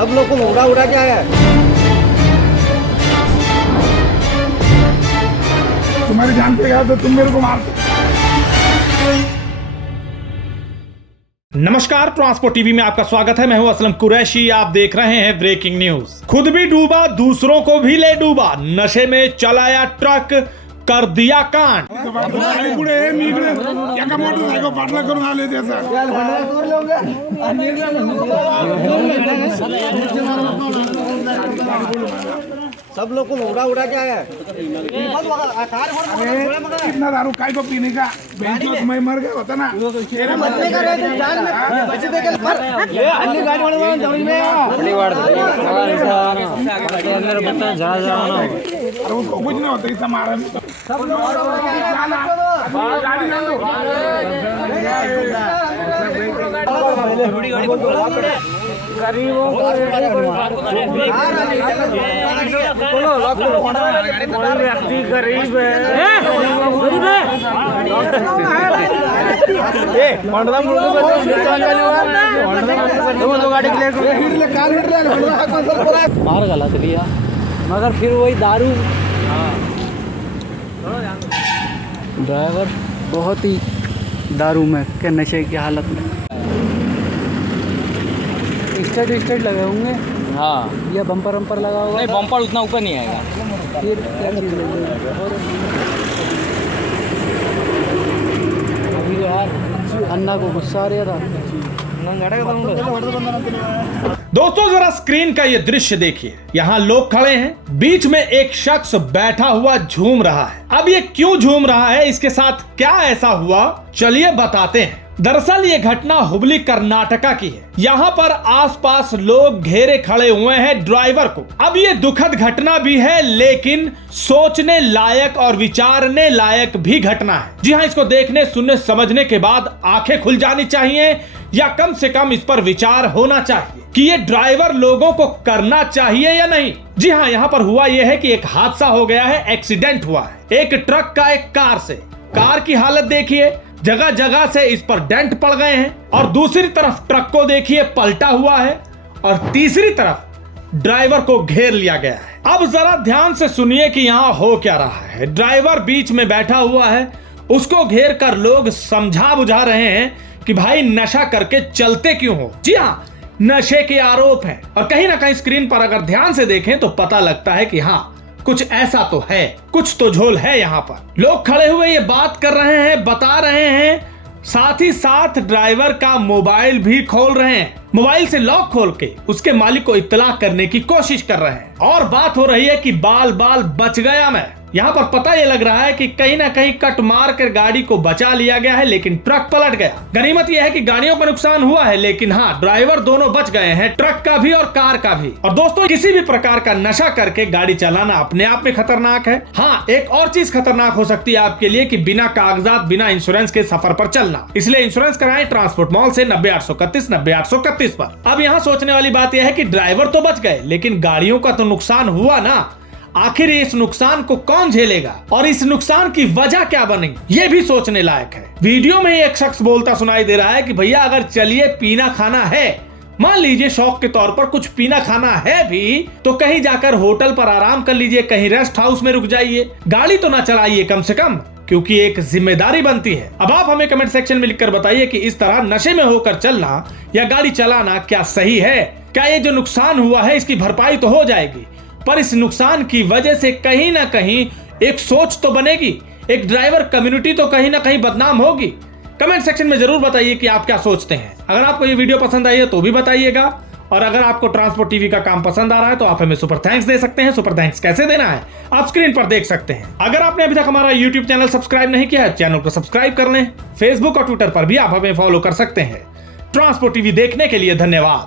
सब लोग को उड़ा उड़ा के आया है। तुम्हारी जान पे गया तो तुम मेरे को मार। नमस्कार, ट्रांसपोर्ट टीवी में आपका स्वागत है। मैं हूं असलम कुरैशी। आप देख रहे हैं ब्रेकिंग न्यूज। खुद भी डूबा, दूसरों को भी ले डूबा, नशे में चलाया ट्रक, कर दिया कांड। सब लोग को उड़ा उड़ा के आया है। कितना दारू काय को पीने का मैं मर गया होता ना। कुछ नहीं होता इतना मारा। व्यक्ति गरीब है। मार गलत लिया मगर फिर वही दारू। ड्राइवर बहुत ही दारू में के नशे की हालत में। स्टेट लगे होंगे। हाँ, या बम्पर वम्पर लगा होगा। नहीं बम्पर उतना ऊपर नहीं आएगा। फिर क्या चीज़ अभी यार अन्ना को गुस्सा आ रहा था। दोस्तों, जरा स्क्रीन का ये दृश्य देखिए। यहाँ लोग खड़े हैं, बीच में एक शख्स बैठा हुआ झूम रहा है। अब ये क्यों झूम रहा है, इसके साथ क्या ऐसा हुआ, चलिए बताते हैं। दरअसल ये घटना हुबली कर्नाटका की है। यहाँ पर आसपास लोग घेरे खड़े हुए हैं ड्राइवर को। अब ये दुखद घटना भी है, लेकिन सोचने लायक और विचारने लायक भी घटना है। जी हाँ, इसको देखने, सुनने, समझने के बाद आंखें खुल जानी चाहिए, या कम से कम इस पर विचार होना चाहिए कि ये ड्राइवर लोगों को करना चाहिए या नहीं। जी हाँ, यहाँ पर हुआ यह है कि एक हादसा हो गया है, एक्सीडेंट हुआ है एक ट्रक का एक कार से। कार की हालत देखिए, जगह जगह से इस पर डेंट पड़ गए हैं, और दूसरी तरफ ट्रक को देखिए पलटा हुआ है, और तीसरी तरफ ड्राइवर को घेर लिया गया है। अब जरा ध्यान से सुनिए कि यहाँ हो क्या रहा है। ड्राइवर बीच में बैठा हुआ है, उसको घेर कर लोग समझा बुझा रहे हैं कि भाई नशा करके चलते क्यों हो। जी हाँ, नशे के आरोप हैं, और कहीं ना कहीं स्क्रीन पर अगर ध्यान से देखें तो पता लगता है कि हाँ, कुछ ऐसा तो है, कुछ तो झोल है। यहाँ पर लोग खड़े हुए ये बात कर रहे हैं, बता रहे हैं, साथ ही साथ ड्राइवर का मोबाइल भी खोल रहे हैं। मोबाइल से लॉक खोल के उसके मालिक को इत्तला करने की कोशिश कर रहे हैं, और बात हो रही है कि बाल बाल बच गया मैं। यहाँ पर पता ये लग रहा है कि कहीं ना कहीं कट मार कर गाड़ी को बचा लिया गया है, लेकिन ट्रक पलट गया। गनीमत यह है कि गाड़ियों का नुकसान हुआ है, लेकिन हाँ, ड्राइवर दोनों बच गए हैं, ट्रक का भी और कार का भी। और दोस्तों, किसी भी प्रकार का नशा करके गाड़ी चलाना अपने आप में खतरनाक है। हाँ, एक और चीज खतरनाक हो सकती है आपके लिए कि बिना कागजात, बिना इंश्योरेंस के सफर पर चलना। इसलिए इंश्योरेंस कराएं ट्रांसपोर्ट मॉल से 90-831 90-831 पर। अब यहाँ सोचने वाली बात यह है कि ड्राइवर तो बच गए, लेकिन गाड़ियों का तो नुकसान हुआ ना। आखिर इस नुकसान को कौन झेलेगा, और इस नुकसान की वजह क्या बनेगी, ये भी सोचने लायक है। वीडियो में एक शख्स बोलता सुनाई दे रहा है कि भैया अगर चलिए पीना खाना है, मान लीजिए शौक के तौर पर कुछ पीना खाना है भी, तो कहीं जाकर होटल पर आराम कर लीजिए, कहीं रेस्ट हाउस में रुक जाइए, गाड़ी तो ना चलाइए कम से कम, क्योंकि एक जिम्मेदारी बनती है। अब आप हमें कमेंट सेक्शन में लिखकर बताइए कि इस तरह नशे में होकर चलना या गाड़ी चलाना क्या सही है। क्या ये जो नुकसान हुआ है इसकी भरपाई तो हो जाएगी, पर इस नुकसान की वजह से कहीं ना कहीं एक सोच तो बनेगी, एक ड्राइवर कम्युनिटी तो कहीं ना कहीं बदनाम होगी। कमेंट सेक्शन में जरूर बताइए कि आप क्या सोचते हैं। अगर आपको ये वीडियो पसंद आई है तो भी बताइएगा, और अगर आपको ट्रांसपोर्ट टीवी का काम पसंद आ रहा है तो आप हमें सुपर थैंक्स दे सकते हैं। सुपर थैंक्स कैसे देना है आप स्क्रीन पर देख सकते हैं। अगर आपने अभी तक हमारा यूट्यूब चैनल सब्सक्राइब नहीं किया है, चैनल को सब्सक्राइब कर लें। फेसबुक और ट्विटर पर भी आप हमें फॉलो कर सकते हैं। ट्रांसपोर्ट टीवी देखने के लिए धन्यवाद।